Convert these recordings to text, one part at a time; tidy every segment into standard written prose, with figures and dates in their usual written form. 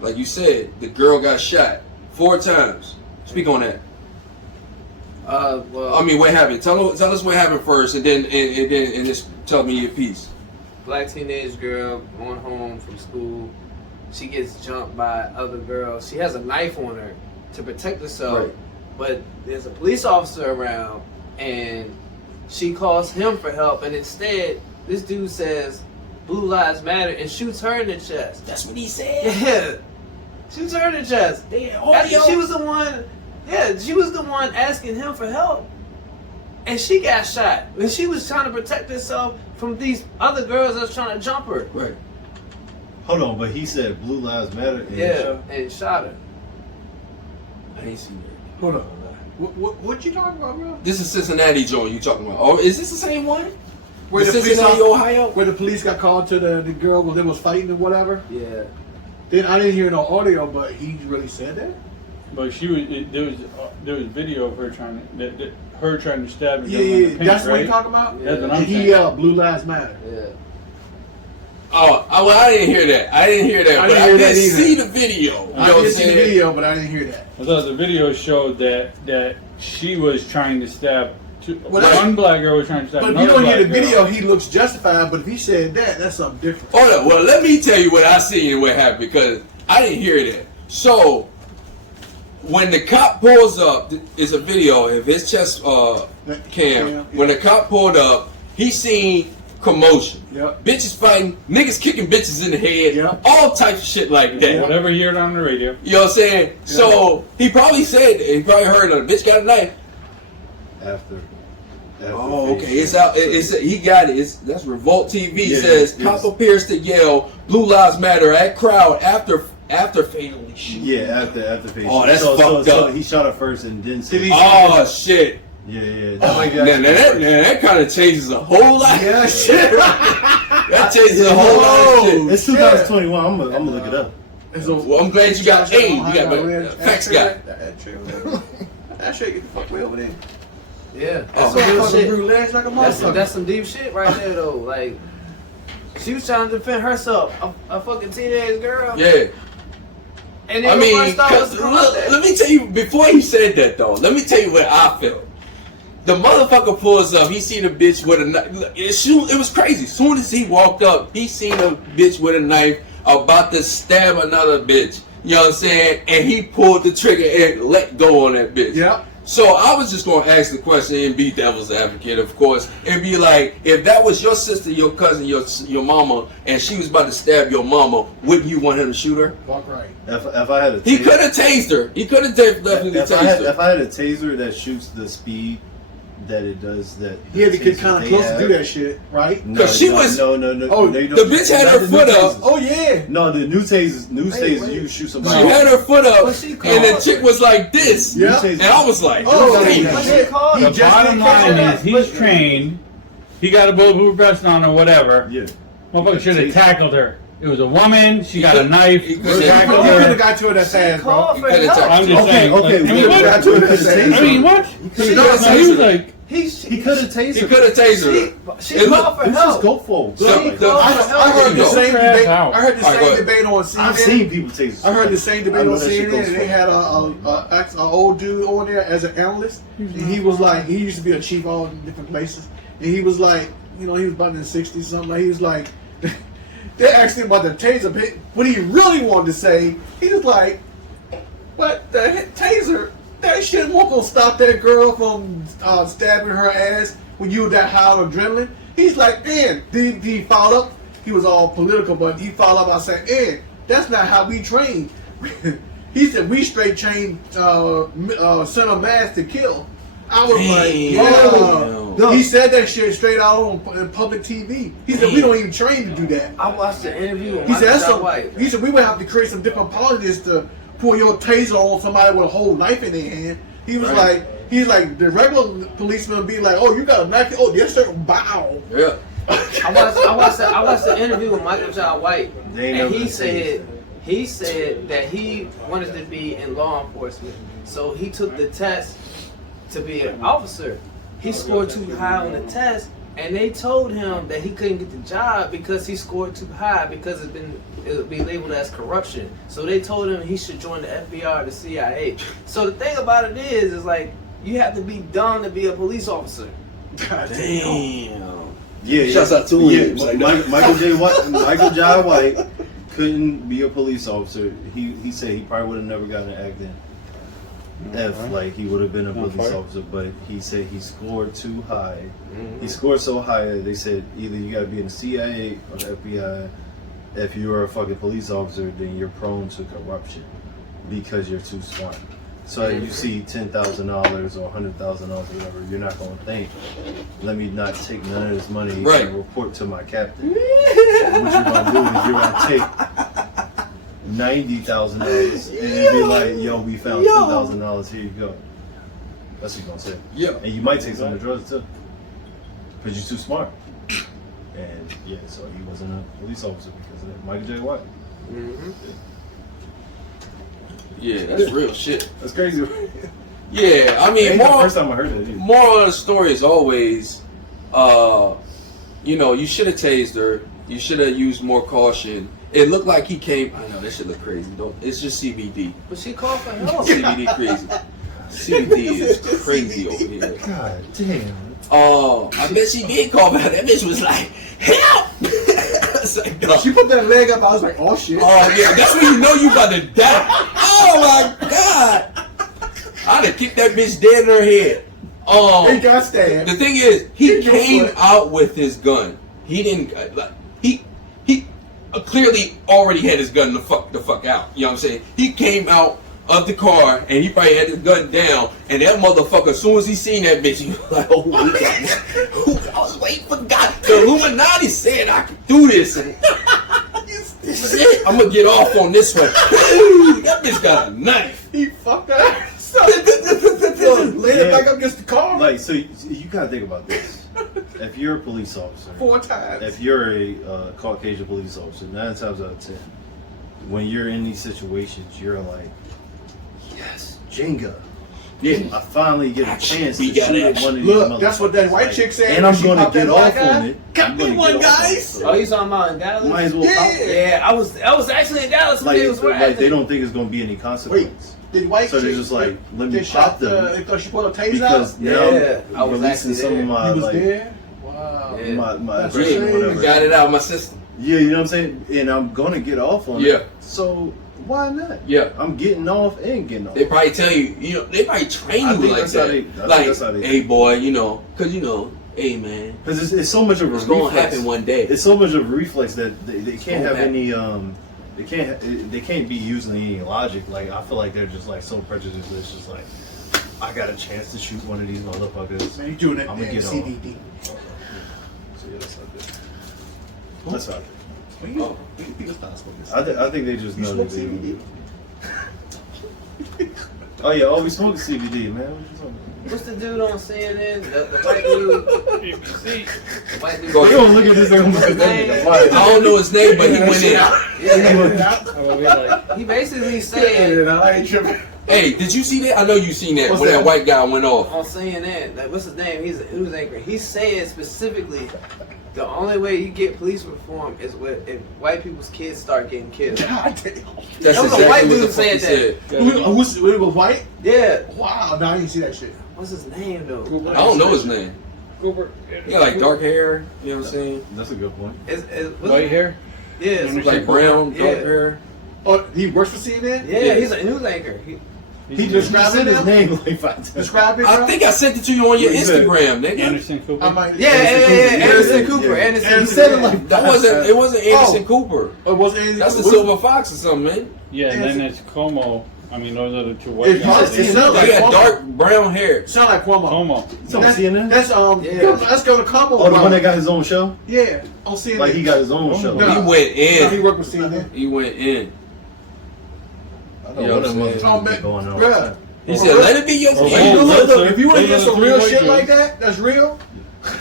Like you said, the girl got shot 4 times. Speak on that. Well, I mean, what happened? Tell us what happened first, and then just tell me your piece. Black teenage girl going home from school. She gets jumped by other girls. She has a knife on her to protect herself, Right. but there's a police officer around, and she calls him for help. And instead, this dude says, "Blue Lives Matter," and shoots her in the chest. That's what he said. Yeah, shoots her in the chest. After she was the one. Yeah, she was the one asking him for help, and she got shot. And she was trying to protect herself from these other girls that was trying to jump her. Right. Hold on, but he said Blue Lives Matter. And shot her. I ain't seen that. Hold on. What you talking about, bro? This is Cincinnati joint you talking about. Oh, is this the same one? Where the Cincinnati, police, Ohio? where the police got called to the girl when they was fighting or whatever. Yeah. Then I didn't hear no audio, but he really said that. But she was there was video of her trying to stab him. Yeah, that's right? what you talking about. That's what I'm And he saying. yelled, "Blue Lives Matter." Yeah. Oh, well, I didn't hear that. I didn't hear that, I but didn't I hear did that either. see the video. You know I what I'm did see the saying? video, but I didn't hear that. I thought the video showed that she was trying to stab Well, that's- one black girl was trying to stab But if you another don't hear black the video, girl. he looks justified. But if he said that, that's something different. Hold up. Well, let me tell you what I seen and what happened because I didn't hear that. So when the cop pulls up, it's a video of his chest cam. Yeah. When the cop pulled up, he seen commotion. Yep. Bitches fighting, niggas kicking bitches in the head, Yep. all types of shit like that. Whatever he heard on the radio. You know what I'm saying? So he probably said, he probably heard a bitch got a knife. After Oh, okay. It's out. He got it. That's Revolt TV Yeah, says it's- cop appears to yell "Blue Lives Matter" at crowd after fatally shoot. Yeah, after face. Oh, that's so fucked up. he shot her first and then Oh shit. Yeah. Oh, that kind of changes a whole lot. Yeah, of shit. That changes a whole lot of shit. It's 2021. I'm gonna look it up. Well, I'm glad you got A. You got facts guy. That shit get the fuck way over there. Yeah. That's That's some real fucking shit. blue legs like a motherfucker. That's some deep shit right there, though. Like, she was trying to defend herself. A fucking teenage girl. Yeah. And I then mean, first thought was let me tell you, before he said that though, let me tell you what I felt. The motherfucker pulls up, he seen a bitch with a knife. It was crazy. As soon as he walked up, he seen a bitch with a knife about to stab another bitch. You know what I'm saying? And he pulled the trigger and let go on that bitch. Yep. So I was just going to ask the question and be devil's advocate, of course, and be like, if that was your sister, your cousin, your mama, and she was about to stab your mama, wouldn't you want him to shoot her? Fuck right. If I had a He could have tased her. He could have definitely if tased her. I had a taser that shoots the speed that it does, that He had to get tasers kind of they close to have- do that shit, right? No, 'Cause she no, was- no. Oh, they the don't- bitch had not her the foot new up. tasers. Oh yeah. No, the new tasers Wait. you shoot She somebody. had her foot up, But she and called the her. chick was like this. Yeah. And I was like, Oh, damn. yeah. But she called He The him. just bottom didn't line catch is he's trained. He got a bulletproof vest on or whatever. Yeah. Motherfucker should have tackled her. It was a woman. She got a could- knife. he He could- tackled You could her. have got to her that fast, bro. Called for could've help. took- I'm just Okay, saying. okay, I mean, we what? got to her that fast. I mean, what? He She could knows have how He was tased her. like, He could have tased He her. could have tased her. She It called for This is help. go for So, like, the- I heard the Go. same Crash debate. out. I heard the All right, go same ahead. debate on CNN. I've seen people taste. I heard the same I debate know on that shit CNN, goes and they for. had a old dude on there as an analyst, and he was like, he used to be a chief all in different places, and he was like, you know, he was about in the 60s something. Like, he was like, they asked him about the taser. But what he really wanted to say, he was like, but the taser, that shit won't gonna stop that girl from stabbing her ass when you were that high on adrenaline. He's like, man, did he follow up? He was all political, but he followed up by saying, "And that's not how we train." He said, "We straight train center mass to kill." I was like, Damn. "Yeah." He said that shit straight out on public TV. He said, "We don't even train to do that." I watched the interview with He said, Michael "That's John some." White. He said, "We would have to create some different policies to pull your taser on somebody with a whole knife in their hand." He was Right. like, "He's like the regular policeman be like, oh, you got a knife? Oh, yes, sir. Bow." Yeah. I watched the interview with Michael John White, They and never he tased. said that he wanted to be in law enforcement, so he took the test to be an officer. He scored too high on the test, And they told him that he couldn't get the job because he scored too high because it would be labeled as corruption. So they told him he should join the FBI or the CIA. So the thing about it is like you have to be dumb to be a police officer. God Damn. Yeah, Shouts out to him. It's like, Michael J. White couldn't be a police officer. He said he probably would have never gotten an act in. Like he would have been a police officer, but he said he scored too high. He scored so high that they said either you got to be in the CIA or the FBI. If you're a fucking police officer, then you're prone to corruption because you're too smart. So if you see $10,000 or $100,000 or whatever, you're not gonna think, let me not take none of this money and report to my captain. What you're gonna do is you're gonna take $90,000 and be like, yo, we found $10,000. Here you go. That's what you're gonna say. Yeah. And you might take some of the drugs too, because you're too smart. And yeah, so he wasn't a police officer because of that. Michael J. White. Yeah, that's real shit. That's crazy. Yeah, I mean, Ain't the first time I heard that either. Moral of the story is always, you should have tased her. You should have used more caution. It looked like he came. I know that shit look crazy. It's just CBD. But she called for help. CBD crazy. CBD is crazy over here. God damn. I bet she did call back. That bitch was like, help! It's like, no. She put that leg up. I was like, oh shit. Oh yeah, that's when you know you about to die. Oh my god! I'd have kicked that bitch dead in her head. He got stabbed. The thing is, he came out with his gun. He didn't. He clearly already had his gun the fuck out. You know what I'm saying? He came out of the car and he probably had his gun down. And that motherfucker, as soon as he seen that bitch, he was like, "Oh my god!" I was waiting for God. The Illuminati said I could do this. And I'm gonna get off on this one. That bitch got a knife. He fucked her. Laid it back up against the car. Like, so you gotta think about this. If you're a police officer, 4 times. if you're a Caucasian police officer, 9 times out of 10, when you're in these situations, you're like, yes, Jenga. Yeah. I finally get a chance We to got shoot it. at one of these Look, that's what that motherfuckers. white chick said. And when I'm she gonna popped that get black off guy. on it. Got I'm me gonna one, get off on guys. it. Oh, you talking about in Dallas? Might as well pop it. Yeah, I was actually in Dallas when Like, they was they don't think it's gonna be any consequence. Did white So they're chick just like, let me they pop shot them. because she put a taser Because out? now Yeah, I I'm was releasing actually some of there. my, He was like, there? Wow. Yeah. my That's aggression or crazy. whatever. Got it out of my system. Yeah, you know what I'm saying? And I'm gonna get off on Yeah. it. So why not? Yeah. I'm getting off and getting off. They probably tell you, they probably train I you think like that's how that. they- I think like, that's how they hey do. boy, because hey man, Because it's so much of a it's gonna reflex. happen one day. It's so much of a reflex that they can't have happen. any they can't be using any logic. Like I feel like they're just like so prejudiced. It's just like I got a chance to shoot one of these motherfuckers. Man, you doing that I'm gonna damn get on. CBD. So yeah, that's not good. That's not good. When you think it's possible. I think they just You know smoke that they don't CBD? do it. Oh yeah, we smoking CBD, man. What you talking about? What's the dude on CNN? The white dude. BBC. The white dude. We gonna look at this thing. What's his name? I don't know his name, but he went in. Yeah. Oh, we like, He basically said I ain't tripping. Hey, did you see that? I know you seen that What's when that? that white guy went off. on CNN, like, what's his name? He was angry. He said specifically, the only way you get police reform is if white people's kids start getting killed. God damn. That's That was a exactly white what dude the fuck he said said. Who was white? Yeah. Wow, no, I didn't see that shit. What's his name though? I don't know his name. Cooper. He got like dark hair. You know what I'm saying? That's a good point. What's White it? hair. Yeah. Anderson some- Like brown, Yeah. dark hair. Oh, he works for CNN? Yeah, he's a news anchor. He You described said it his now? name like 5 times. Describe it, I bro? think I sent it to you on your What is it? Instagram, nigga. Anderson Cooper. I might. Yeah, Anderson Cooper. Yeah. Anderson And Cooper. said it like That wasn't. It wasn't Anderson Cooper. It wasn't anything. That's the Silver Fox or something, man. Yeah, and then it's Como. I mean, those are the two white It's guys. It sounds They like got Cuomo. dark brown hair. Sound like Cuomo. Como. It's on That's, CNN? that's Yeah. let's go to Cuomo. Oh, the one that got his own show? yeah, on CNN. Like he got his own show. No. He went No, he in. worked with CNN. He went in. I know Yeah, what I'm them saying. motherfuckers be going on. Bruh. He said, "Let it be your Oh, Hey, kid." look, if you want to Those hear are some the real three shit white like dudes. that, that's real.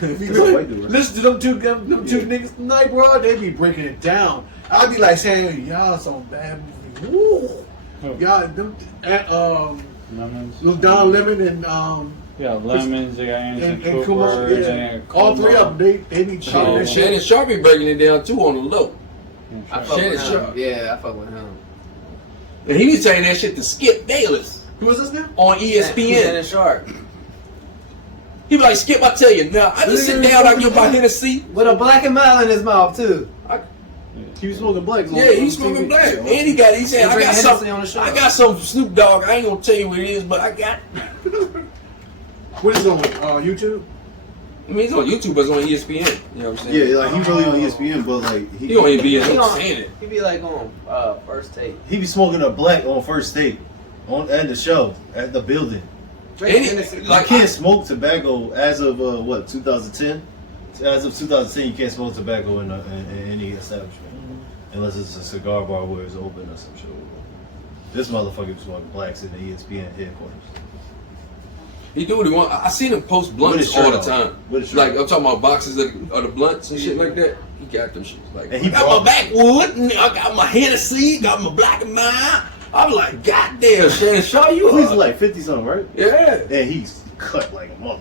If you It's a white dude, right? listen to them two niggas tonight, bro, they be breaking it down. I'd be like saying, y'all some bad movie. Woo. Oh. Y'all, them, Lemons. Lil Don Lemon and They got Lemons, they got Anderson and Cooper, Kumar, they yeah. got All three of them, they be Shannon, chopping that Shannon shit. Sharp be breaking it down too on the low. I fuck Shannon with him. Sharp. Yeah, I fuck with him. And he be saying that shit to Skip Bayless Who is this now? on ESPN. Shannon Sharp. He be like, Skip, I tell you, now, I just sit down, I get my Hennessy. With a black and mild in his mouth too. He was smoking black. Yeah, he's smoking black. And he said, He I got Hennessy something on the show. I got some Snoop Dogg. I ain't gonna tell you what it is, but I got What is it on YouTube? I mean, it's on YouTube, but it's on ESPN. You know what I'm saying? Yeah, like he really on ESPN, but like He don't even be He on- saying it. He be like on first take. he be smoking a black on first date, on at the show, at the building. Drinking Any- Hennessy. like- You can't smoke tobacco as of 2010. As of 2010, you can't smoke tobacco in any establishment unless it's a cigar bar where it's open or some shit. This motherfucker was smoking blacks in the ESPN headquarters. He do what he want. I seen him post With blunts his shirt all the on. time. With his shirt Like on. I'm talking about boxes of the blunts and shit like that. He got them shits. Like And he I got brought my backwood, and I got my Hennessy, got my black and mild. I'm like, goddamn, Shannon Shaw, you He's are. like 50 something, right? Yeah. And he's cut like a motherfucker.